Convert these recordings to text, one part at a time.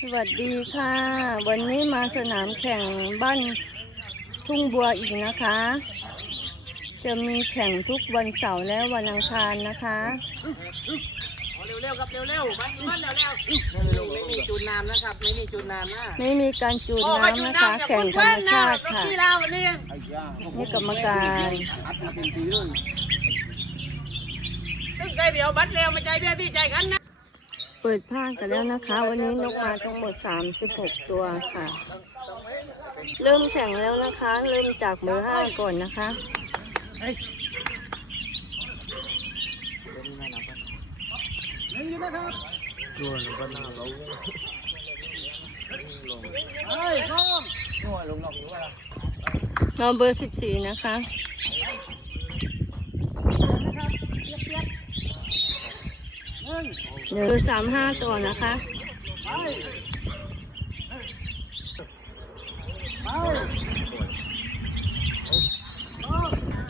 สวัสดีค่ะ วันนี้มาสนามแข่งบ้านทุ่งบัวอีกนะคะ จะมีแข่งทุกวันเสาร์และวันอังคารนะคะเร็วๆครับเร็วๆมาบ้นเร็วๆไม่มีจูนน้ำนะครับไม่มีจูนน้ำนะไม่มีการจูนน้ำนะคะ แข่งธรรมชาติค่ะนี่กรรมการตึ้งใจเดียวบัดเร็วมาใจเบี้ยที่ใจกันนะ เปิดภาคกันแล้วนะคะ วันนี้นกมาทั้งหมด 36 ตัวค่ะ เริ่มแข่งแล้วนะคะ เริ่มจากเบอร์ห้าก่อนนะคะตัวหนูก็น่าร้องเฮ้ยข้อมตัวลงหอกหรือว่าเราเบอร์ 14 นะคะ หนึ่งสามห้าตัวนะคะ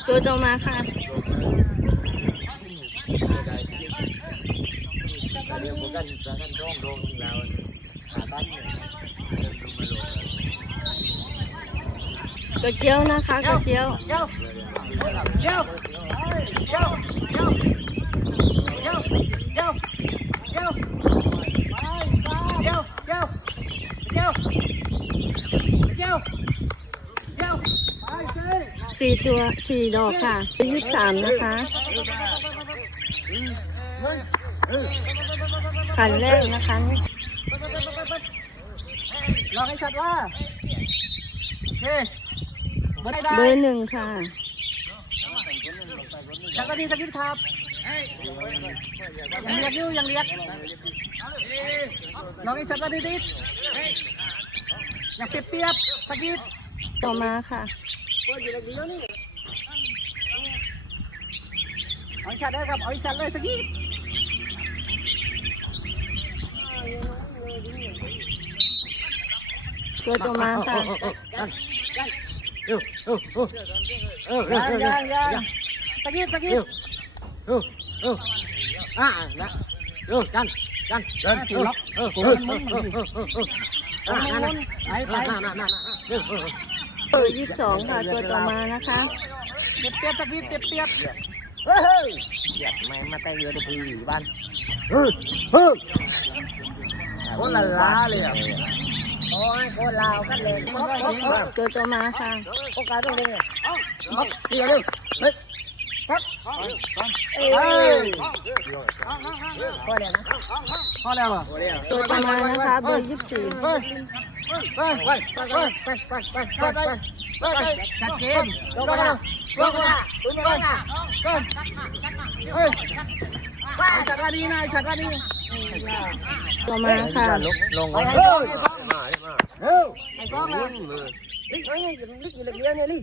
ตัวต่อมาค่ะกระเจียวนะคะกระเจียวเจียว สี่ตัวสี่ดอกค่ะอายุสามนะคะขันแรกนะคะลองให้ชัดว่าเบอร์หนึ่งค่ะสักนาทีสักนิดครับยังเรียกอยู่ยังเรียกลองให้ชัดว่านิดอยากเปรียบสักนิดต่อมาค่ะ เอาชัดได้ครับเอาชัดเลยสักทีตัวตัวมาค่ะยังยังยังตะกี้ตะกี้เออเอออ่านะเออกันกันเดินถูกล็อกเออเออเออเออเออเออไปไป อร์ยี่สองค่ะ ตัวต่อมานะคะเปียบเปียบสักทีเปียกเปียบเฮ้ยเปียบไม่มาแต่เรือตะพี่บ้านเฮ้ยเฮ้ยโคตรล้าเลยอะโอ้ยโคตรลาวกันเลยตัวต่อมาค่ะโอกาสตรงนี้เรียนเลย ปั๊บพอแล้วนะพอแล้วเหรอตัวประมาณนะคะเบอร์ยี่สิบสี่ไปไปไปไปไปไปไปไปไปจัดเกมลงมาลงมาตุ้นมาไปเฮ้ยจัดว่าดีนะจัดว่าดีลงมาค่ะลงลงมาเฮ้ยไอ้ก้องมาลิกไอ้เนี่ยลิกอยู่เหลือเนี่ยลิก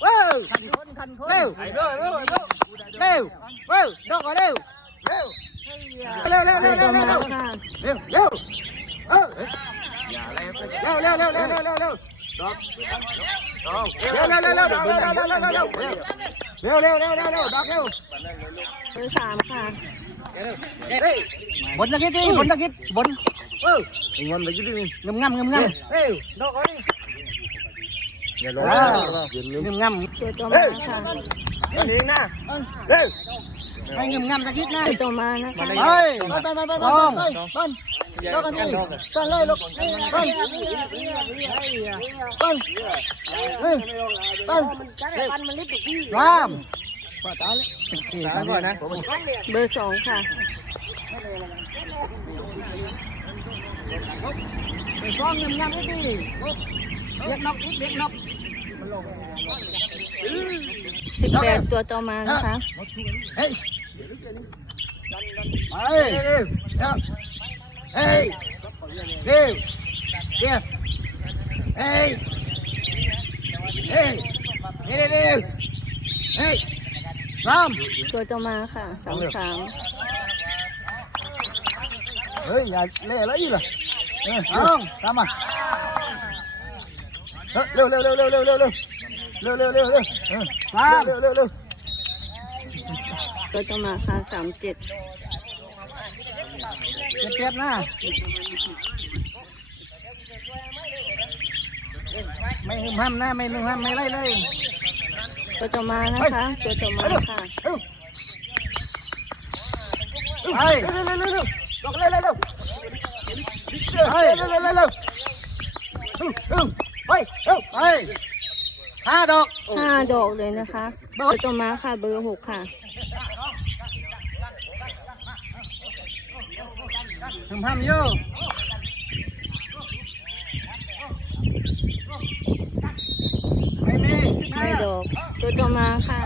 wow lêu lêu wow đâu có lêu lêu lêu lêu lêu lêu lêu lêu leo leo leo leo leo leo leo đó đó leo leo leo leo leo leo leo leo leo leo leo leo leo leo leo đó leo thứ sáu mà bốn là cái gì bốn là cái bốn ừ ngon là cái gì ngâm ngâm ngâm ngâm leo đó đi อย่าลงนะเงิมงำตัวตัวมาค่ะนี่นะเฮ้ยให้เงิมงำตะคิดนะตัวมานะคะไปไปไปไปไปไปลกันที่กันเลยลกกันกันเฮ้ยกันมันลิบอยู่ที่รามเบอร์สองค่ะไปซ้อมเงิมงำให้ดี เด็กนกอีกเด็กนกสิบแปดตัวต่อมานะคะเฮ้ยไปเฮ้ยเฮ้ยเฮ้ยเฮ้ยเฮ้ยเฮ้ยสามตัวต่อมาค่ะสามสามเฮ้ยอย่าเล่อะไรอีกล่ะเอ้าตามมา เร็วเร็วเร็วเร็วเร็วเร็วเร็วเร็วเร็วเร็วเร็วเร็วเร็วเร็วเร็จะมาค่ะสามเร็วเร็วเร็วไม่ลืมห้ามนะไม่ลืมห้ามไม่ไล่เลยตัวจะมานะคะตัวจะมาค่ะไปเร็วเร็วเร็วเร็วเร็วเร็วเร็วเร็วเร็ว ไปเอ้าไปห้าดอกห้าดอกเลยนะคะเบอร์ต่อมาค่ะ เบอร์หกค่ะถึงพามโย่ไม่ดอกตัวต่อมาค่ะ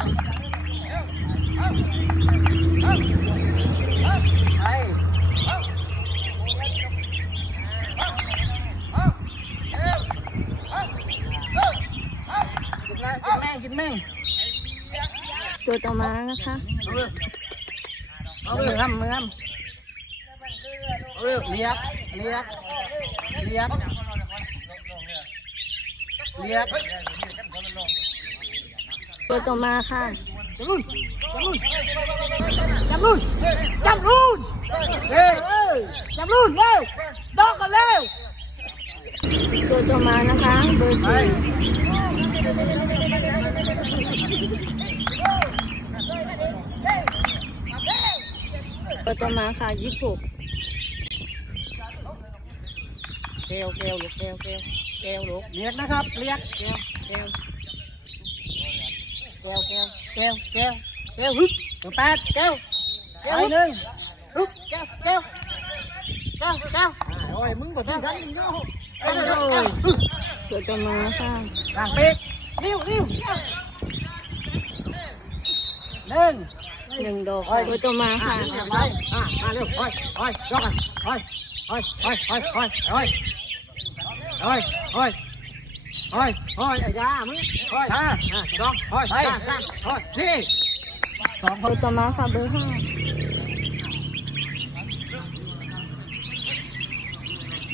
นแม่งตัวต่อมานะคะเอาเลยทำเมื่อมเรียกเรียกเรียกเรียกเรียกตัวต่อมาค่ะจับรุ่นจับรุ่นจับรุ่นจับรุ่นเร็วดอกกันเร็วตัวต่อมานะคะเบอร์สี่ เตัวต่อมาค่ะยี่สิบหกเกลเกลลูกเกลเกลเกลลูกเรียกนะครับ เรียกเกลเกลเกลเกลเกลเกลเกลฮึบตัวแปดเกลเกลหนึ่งฮึบเกลเกลเกลเกลโอ้ยมึงบ่ได้ดันดีเนาะเกลเลยตัวต่อมาค่ะหลังเป๊ก นิ้วนิ้วหนึ่งหนึ่งดอกโอ้ยต่อมาค่ะไปอะมาเร็วไปไปยกกันไปไปไปไปไปไปไปไปไปไปไอ้ยามึงไปอะดอกไปไปไปที่สองคนตัอมาค่ะเบอร์ห้า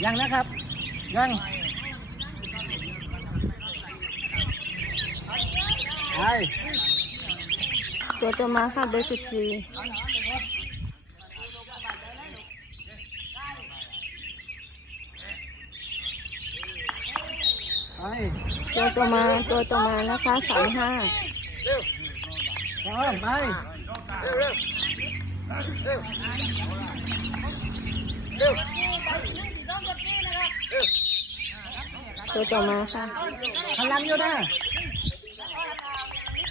ยังนะครับยัง ตัวต่อมาค่ะเบอร์สิบสี่ตัวต่อมาตัวต่อมานะคะสามห้าไปเร็วเร็วตัวต่อมาค่ะพลังอยู่ด้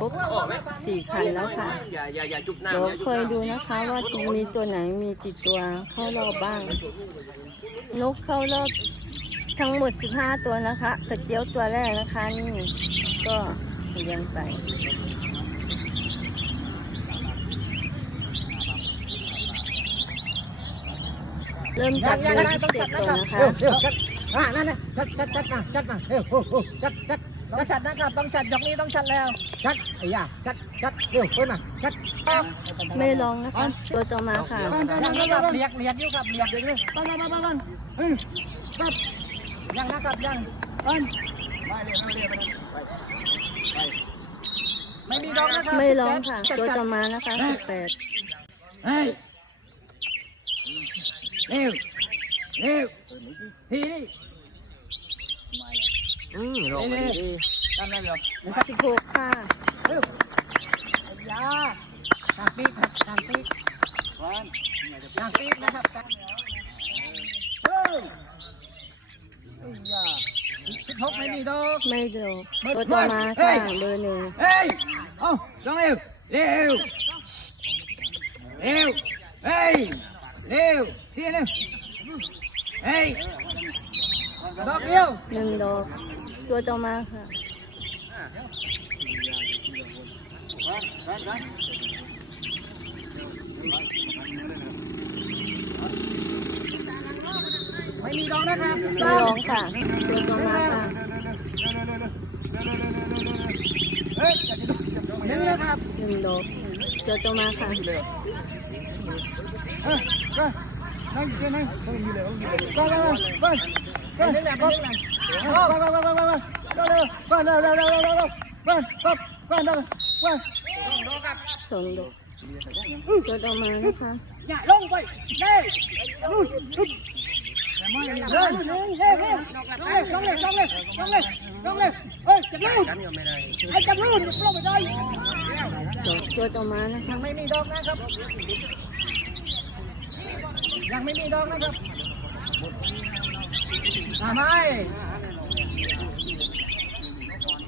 ครบสี่คันแล้วค่ะอย่าอย่าอย่าจุบหน้าเดี๋ยวคอยดูนะคะว่ามีตัวไหนมีกี่ตัวเข้ารอบบ้าง นกเข้ารอบทั้งหมด15ตัวนะคะกระเจียวตัวแรกนะคะนี่ก็เลี้ยงไปเริ่มจากเบอร์ที่เจ็ดตัวนะคะอ่านั่นนะจัดจัดจัดมาจัดมาเร็วโอ้โหจัดจัด ต้องจัดนะครับ ต้องจัดยกนี้ต้องจัดแล้วจัดไอ้ยาจัดจัดเร็วขึ้นมาจัดไม่ลองนะคะตัวต่อมาค่ะยังนะครับเลียกเลียกอยู่ครับเลียกเลียกเลยไปไปไปไปเฮ้ยครับยังนะครับยังไปไม่มีดอกนะครับไม่ลองค่ะ ตัวต่อมานะคะสิบแปดเฮ้ยเร็วเร็วพี่นี่ อืมลงไปดีทำอะไรเร็วสิบหกค่ะเร็วอย่าทางปีกครับทางปีกทางปีกนะครับเฮ้ยอย่าสิบหกไม่มีดอกไม่ดูตัวต่อมาค่ะเบอร์หนึ่งเฮ้ยเอาสองเร็วเร็วเร็วเฮ้ยเร็วที่เร็วเฮ้ยดอกเดียวหนึ่งดอก ตัวต่อมาค่ะไม่มีดอกนะครับไม่ร้องค่ะ ตัวต่อมาค่ะหนึ่งนะครับหนึ่งดอกตัวต่อมาค่ะนั่งอยู่นั่งต้องอยู่เลยต้องอยู่เลยก็เลยก็ก็หนึ่งแหละก็ก็ก็ก็ก็ก็ก็เลยก็เลยก็เลยก็เลยก็ เลยก็เลยก็เก็สองดอกมานะคะอย่าลงไปเฮ้ยลุ้นลุ้นเฮ้ยเฮ้ยเฮ้ยเฮ้ยลงเลยลงเลยลงเลยลงเลยเฮ้ยจับลุ้นไอ้จับลุ้นลงไปได้ดอกตัวต่อมานะคะยังไม่มีดอกนะครับยังไม่มีดอกนะครับทำไมดอก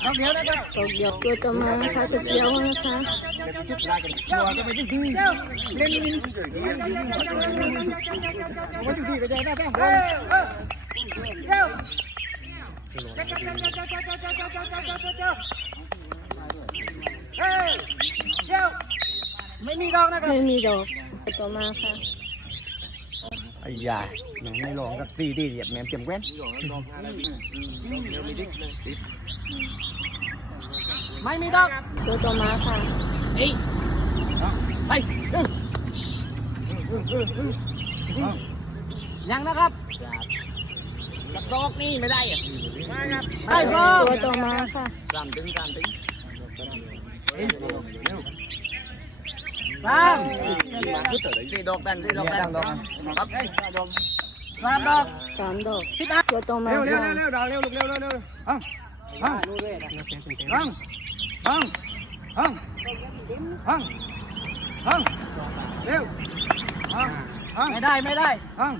เดียวนะครับดอกเดียวตัวต่อมานะคะตัวเดียวนะคะเดี๋ยวจะไปที่ที่เดี๋ยวเล่นลินวันที่ที่ก็จะได้แป้งเฮ้ยเดี๋ยวเฮ้ยเดี๋ยวไม่มีดอกนะครับไม่มีดอกตัวต่อมาค่ะไอ้ยาหนังไม่ลองก็ตีตีเหยียบแมมเจียมแว้น ไม่มีดอกตัวต่อมาค่ะ ไปยังนะครับกับดอกนี่ไม่ได้อะได้สองตัวต่อมาค่ะสามถึงสามถึงสามสี่ดอกดันสี่ดอกดันดอกครับสามดอกสามดอกสิบห้าตัวต่อมาเร็วเร็วค่ะเร็วเร็วเร็วลูกเร็วเร็วเร็วฮัง ฮังฮังฮังฮังฮังฮังเร็วฮังฮังไม่ได้ไม่ได้ฮัง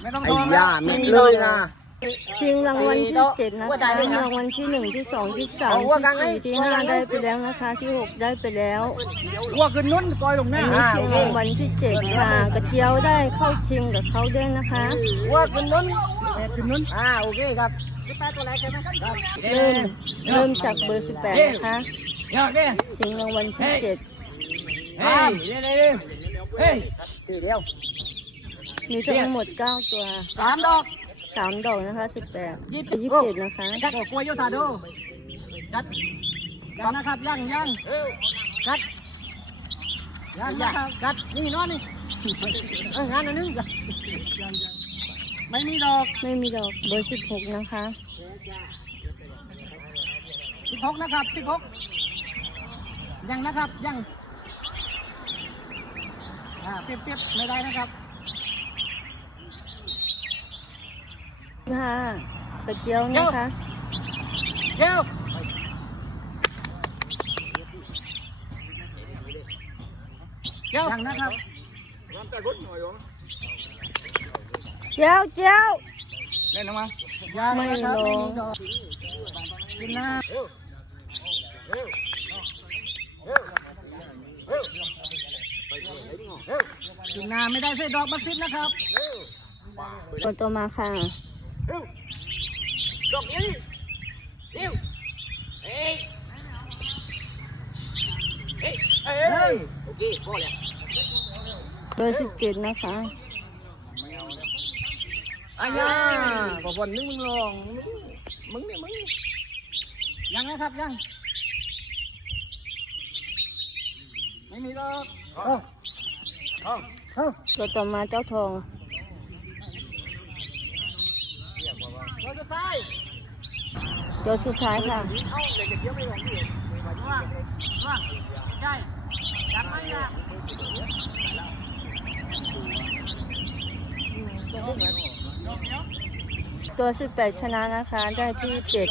ไม่ต้องทองนะไม่มีเลยนะ ชิงรางวัลที่เจ็ดนะคะรางวัลที่หนึ่งที่สองที่สามที่สี่ที่ห้าได้ไปแล้วนะคะ ที่หกได้ไปแล้ววัวขึ้นนุ่นกอยลงหน้าอันนี้ชิงรางวัลที่เจ็ดค่ะกระเจียวได้เข้าชิงกับเขาด้วยนะคะวัวขึ้นนุ่นขึ้นนุ่นอ่าโอเคครับเริ่มเริ่มจากเบอร์สิบแปดนะคะเดี๋ยชิงรางวัลที่เจ็ดเฮ้ยเร็วเร็วเฮ้ยทีเดียวมีทั้งหมดเก้าตัวสามดอก สามดอกนะคะสิบแปดยี่ยี่สิสิบบเจ็ดนะคะกัดกล้วยโยธาโดกัดยังนะครับยังยังกัดยังยังกัดนี่นอนนี่เอองานอันนึงไม่มีดอกไม่มีดอกเบอร์สิบหกนะคะสิบหกนะครับสิบหกยังนะครับยังอ่าเปรียบเปรียบไม่ได้นะครับ ค่ะกระเจียวนะคะเดี๋ยวยังนะครับเจียวเจียวเล่นออกมายังไม่นะครับลไม่งมีดอกกินหน้ากินหน้าไม่ได้ใส่ดอกบักซิดนะครับตัวต่อมาค่ะ ดอกนี้เร็วเฮ้ยเฮ้ยเฮ้ยโอเคพอแล้วเบอร์สิบเจ็ดนะคะอันยาบอกวันนึงมึงลองมึงนี่มึงนี่ยังนะครับยังไม่มีดอกเอ้าเอ้าเอ้าตัวต่อมาเจ้าทอง ตัว สุดท้ายตัวสุดท้ายค่ะเอาเด็กเดี๋ยวไม่หลงพี่ว่างว่างใช่จับไหมอะตัวสิบแปดชนะนะคะ ได้ที่เจ็ด